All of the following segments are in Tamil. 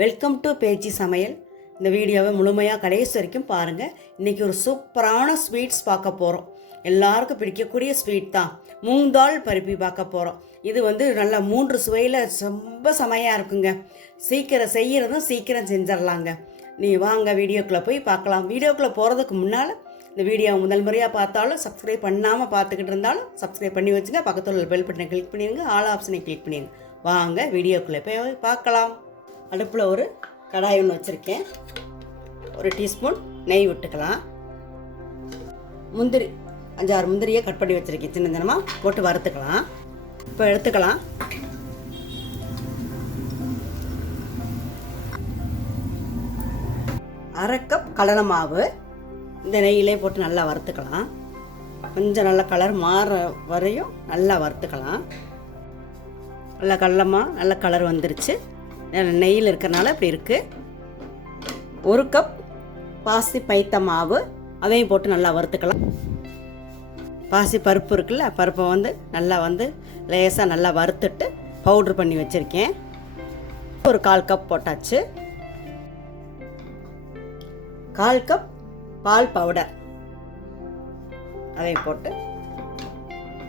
வெல்கம் டு பேச்சி சமையல். இந்த வீடியோவை முழுமையாக கடைசி வரைக்கும் பாருங்கள். இன்றைக்கி ஒரு சூப்பரான ஸ்வீட்ஸ் பார்க்க போகிறோம். எல்லாருக்கும் பிடிக்கக்கூடிய ஸ்வீட் தான். மூங் தால் பருப்பி பார்க்க போகிறோம். இது நல்லா 3 சுவையில் ரொம்ப செமையாக இருக்குங்க. சீக்கிரம் செய்கிறதும் சீக்கிரம் செஞ்சிடலாங்க. நீ வாங்க வீடியோக்குள்ளே போய் பார்க்கலாம். வீடியோக்குள்ளே போகிறதுக்கு முன்னால் இந்த வீடியோவை முதல் முறையாக பார்த்தாலும் சப்ஸ்கிரைப் பண்ணாமல் பார்த்துக்கிட்டு இருந்தாலும் சப்ஸ்கிரைப் பண்ணி வச்சுங்க. பக்கத்தில் உள்ள பெல் பட்டனை கிளிக் பண்ணிடுங்க. ஆல் ஆப்ஷனை கிளிக் பண்ணிடுங்க. வாங்க வீடியோக்குள்ளே போய் பார்க்கலாம். அடுப்பில் ஒரு கடாய் ஒன்று வச்சுருக்கேன். 1 டீஸ்பூன் நெய் விட்டுக்கலாம். முந்திரி 5-6 முந்திரியை கட் பண்ணி வச்சுருக்கேன். சின்ன சின்னமாக போட்டு வறுத்துக்கலாம். இப்போ எடுத்துக்கலாம். அரை கப் கடலை மாவு இந்த நெய்யிலே போட்டு நல்லா வறுத்துக்கலாம். கொஞ்சம் நல்லா கலர் மாற வரையும் நல்லா வறுத்துக்கலாம். நல்லா கடலமா நல்ல கலர் வந்துருச்சு. நெய்யில் இருக்கிறனால இப்படி இருக்குது. 1 கப் பாசி பைத்த மாவு அதையும் போட்டு நல்லா வறுத்துக்கலாம். பாசி பருப்பு இருக்குல்ல, பருப்பை நல்லா லேசாக நல்லா வறுத்துட்டு பவுட்ரு பண்ணி வச்சுருக்கேன். ஒரு 1/4 கப் போட்டாச்சு. 1/4 கப் பால் பவுடர் அதையும் போட்டு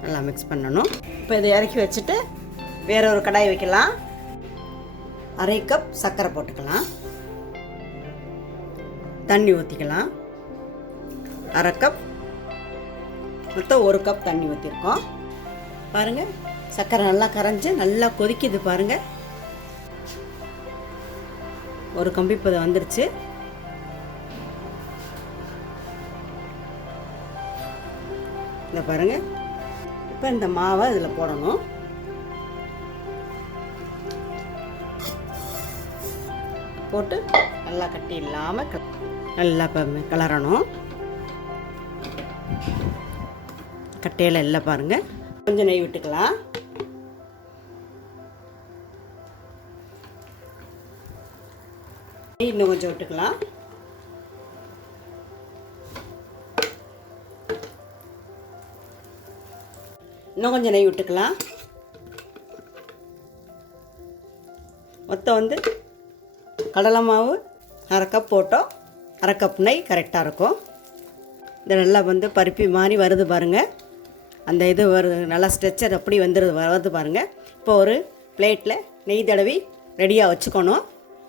நல்லா மிக்ஸ் பண்ணணும். இப்போ இதை இறக்கி வச்சுட்டு வேற ஒரு கடாய் வைக்கலாம். 1/2 கப் சர்க்கரை போட்டுக்கலாம். தண்ணி ஊற்றிக்கலாம். 1/2 கப் மொத்தம் 1 கப் தண்ணி ஊற்றிருக்கோம். பாருங்கள், சர்க்கரை நல்லா கரைஞ்சி நல்லா கொதிக்குது பாருங்கள். ஒரு கம்பி பதம் வந்துருச்சு. இதை பாருங்கள். இப்போ இந்த மாவை இதில் போடணும். போட்டு நல்லா கட்டி இல்லாமல் நல்லா கிளறணும். கட்டையில் இல்லை பாருங்கள். கொஞ்சம் நெய் விட்டுக்கலாம். நெய் இன்னும் கொஞ்சம் விட்டுக்கலாம். இன்னும் கொஞ்சம் நெய் விட்டுக்கலாம். மொத்தம் கடலை மாவு 1/2 கப் போட்டோம். 1/2 கப் நெய் கரெக்டாக இருக்கும். இது நல்லா பருப்பி மாதிரி வருது பாருங்கள். அந்த இது வருது நல்லா ஸ்ட்ரெச்சர் அப்படி வருது பாருங்கள். இப்போ ஒரு பிளேட்டில் நெய் தடவி ரெடியாக வச்சுக்கணும்.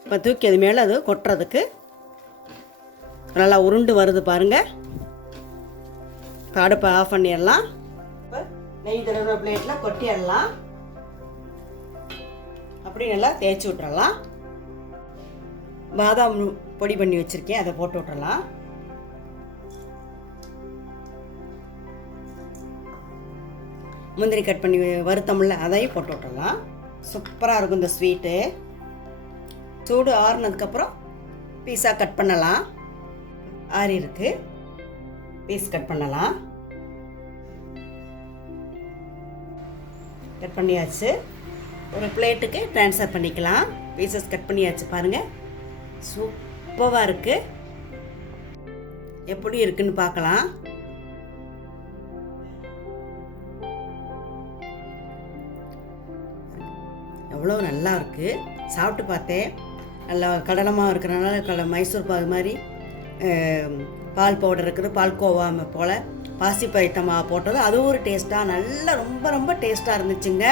இப்போ தூக்கி அது மேலே அது கொட்டுறதுக்கு நல்லா உருண்டு வருது பாருங்கள். இப்போ அடுப்பை ஆஃப் பண்ணிடலாம். இப்போ நெய் தடவை பிளேட்டில் கொட்டிடலாம். அப்படி நல்லா தேய்ச்சி விட்டுறலாம். பாதாம் பொடி பண்ணி வச்சுருக்கேன், அதை போட்டு விட்டுறலாம். முந்திரி கட் பண்ணி வறுத்தமில்ல, அதையும் போட்டு விட்டுறலாம். சூப்பராக இருக்கும் இந்த ஸ்வீட்டு. சூடு ஆறுனதுக்கப்புறம் பீஸாக கட் பண்ணலாம். ஆறி இருக்கு, பீஸ் கட் பண்ணலாம். கட் பண்ணியாச்சு. ஒரு பிளேட்டுக்கு ட்ரான்ஸ்ஃபர் பண்ணிக்கலாம். பீசஸ் கட் பண்ணியாச்சு பாருங்கள். சூப்பராக இருக்குது. எப்படி இருக்குன்னு பார்க்கலாம். எவ்வளோ நல்லா இருக்குது. சாப்பிட்டு பார்த்தேன். நல்லா கடலமாக இருக்கிறனால மைசூர் பாகு மாதிரி பால் பவுடர் இருக்குது. பால்கோவா போல் பாசி பைத்த மாவு போட்டது அது ஒரு டேஸ்ட்டாக நல்லா ரொம்ப ரொம்ப டேஸ்ட்டாக இருந்துச்சுங்க.